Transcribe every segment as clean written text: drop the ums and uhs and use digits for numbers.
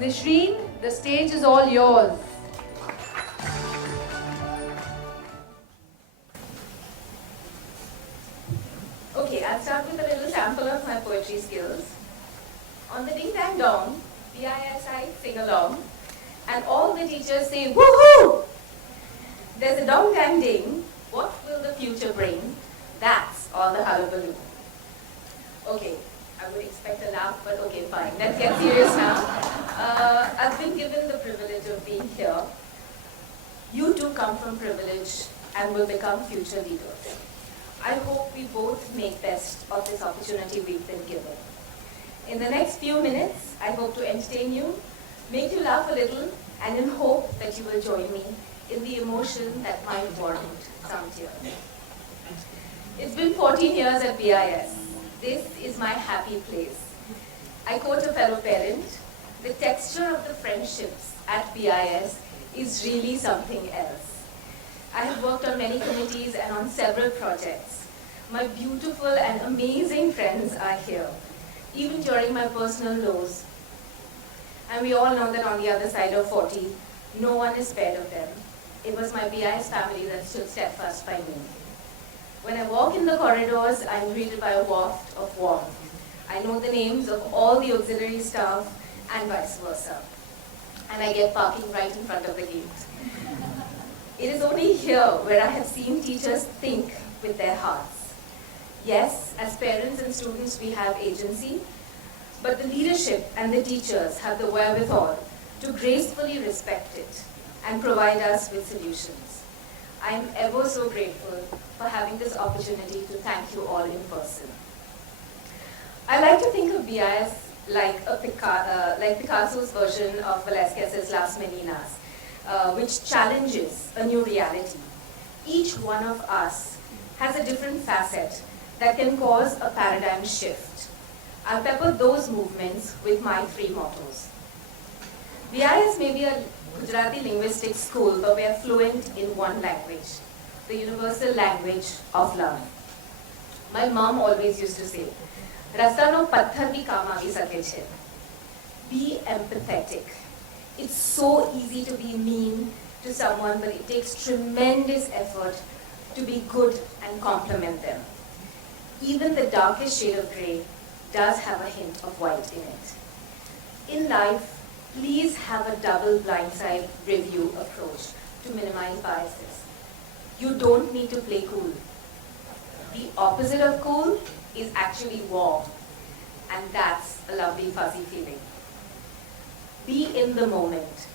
Nishreen, the stage is all yours. Okay, I'll start with a little sample of my poetry skills. On the ding dang dong, BISI sing along, and all the teachers say woohoo! There's a dong dang ding, what will the future bring? That's all the hullabaloo. Okay, I would expect a laugh, but okay, fine. Let's get serious now. I've been given the privilege of being here. You too come from privilege and will become future leaders. I hope we both make best of this opportunity we've been given. In the next few minutes, I hope to entertain you, make you laugh a little, and in hope that you will join me in the emotion that might warrant some tears. It's been 14 years at BIS. This is my happy place. I quote a fellow parent, the texture of the friendships at BIS is really something else. I have worked on many committees and on several projects. My beautiful and amazing friends are here, even during my personal lows. And we all know that on the other side of 40, no one is spared of them. It was my BIS family that stood steadfast by me. When I walk in the corridors, I'm greeted by a waft of warmth. I know the names of all the auxiliary staff and vice versa. And I get parking right in front of the gate. It is only here where I have seen teachers think with their hearts. Yes, as parents and students we have agency, but the leadership and the teachers have the wherewithal to gracefully respect it and provide us with solutions. I am ever so grateful for having this opportunity to thank you all in person. I like to think of BIS like Picasso's version of Velázquez's Las Meninas, which challenges a new reality. Each one of us has a different facet that can cause a paradigm shift. I'll pepper those movements with my three mottos. BIS may be a Gujarati linguistics school, but we are fluent in one language, the universal language of love. My mom always used to say, "Rasta no patthar bhi kaam aavi sake chhe." Be empathetic. It's so easy to be mean to someone, but it takes tremendous effort to be good and compliment them. Even the darkest shade of grey does have a hint of white in it. In life, please have a double blindside review approach to minimize biases. You don't need to play cool. The opposite of cool is actually warm, and that's a lovely fuzzy feeling. Be in the moment.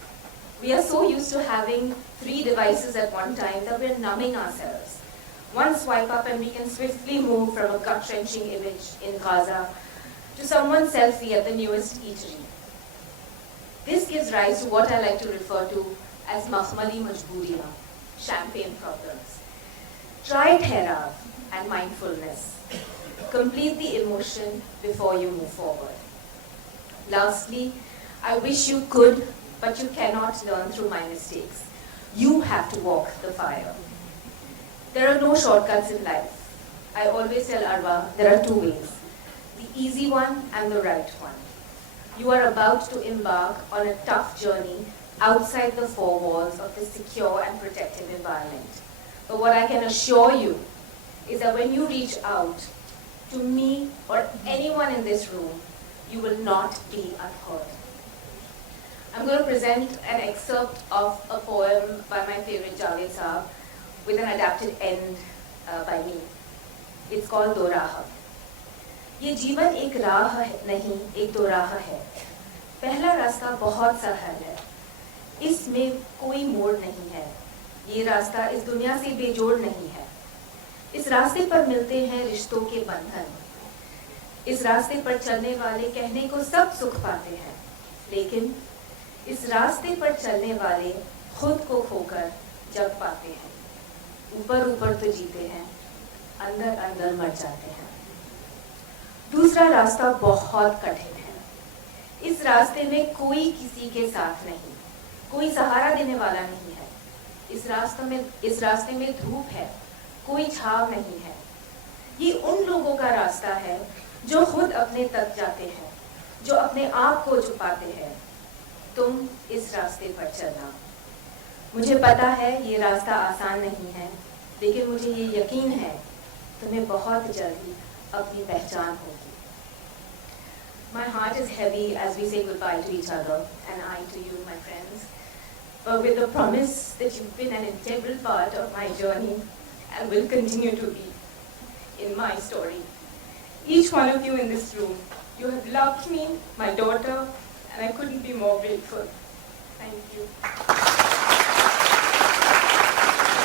We are so used to having 3 devices at one time that we're numbing ourselves. One swipe up and we can swiftly move from a gut-wrenching image in Gaza to someone's selfie at the newest eatery. This gives rise to what I like to refer to as Mahmali Majbooriyan, champagne problems. Try Therav and mindfulness. Complete the emotion before you move forward. Lastly, I wish you could, but you cannot learn through my mistakes. You have to walk the fire. There are no shortcuts in life. I always tell Arwa, there are 2 ways, the easy one and the right one. You are about to embark on a tough journey outside the 4 walls of the secure and protected environment. But what I can assure you is that when you reach out to me or anyone in this room, you will not be unheard. I'm going to present an excerpt of a poem by my favorite Javed Saab with an adapted end by me. It's called दो राह. ये जीवन एक राह नहीं, एक दो राह है. पहला रास्ता बहुत सरल है. इसमें कोई मोड़ नहीं है. ये रास्ता इस दुनिया से बेजोड़ नहीं है. इस रास्ते पर मिलते हैं रिश्तों के बंधन. इस रास्ते पर चलने वाले कहने को सब सुख पाते हैं, लेकिन इस रास्ते पर चलने वाले खुद को खोकर जग पाते हैं. ऊपर ऊपर तो जीते हैं, अंदर अंदर मर जाते हैं. दूसरा रास्ता बहुत कठिन है. इस रास्ते में कोई किसी के साथ नहीं, कोई सहारा देने वाला नहीं है. इस रास्ते में धूप है, कोई छाव नहीं है. ये उन लोगों का रास्ता है जो खुद अपने तक जाते हैं, जो अपने आप को छुपाते हैं. तुम इस रास्ते पर चलना। मुझे पता है ये रास्ता आसान नहीं है, लेकिन मुझे ये यकीन है तुम्हें बहुत जल्दी अपनी पहचान होगी। My heart is heavy as we say goodbye to each other, and I to you, my friends, but with the promise that you've been an integral part of my journey and will continue to be in my story. Each one of you in this room, you have loved me, my daughter, and I couldn't be more grateful. Thank you.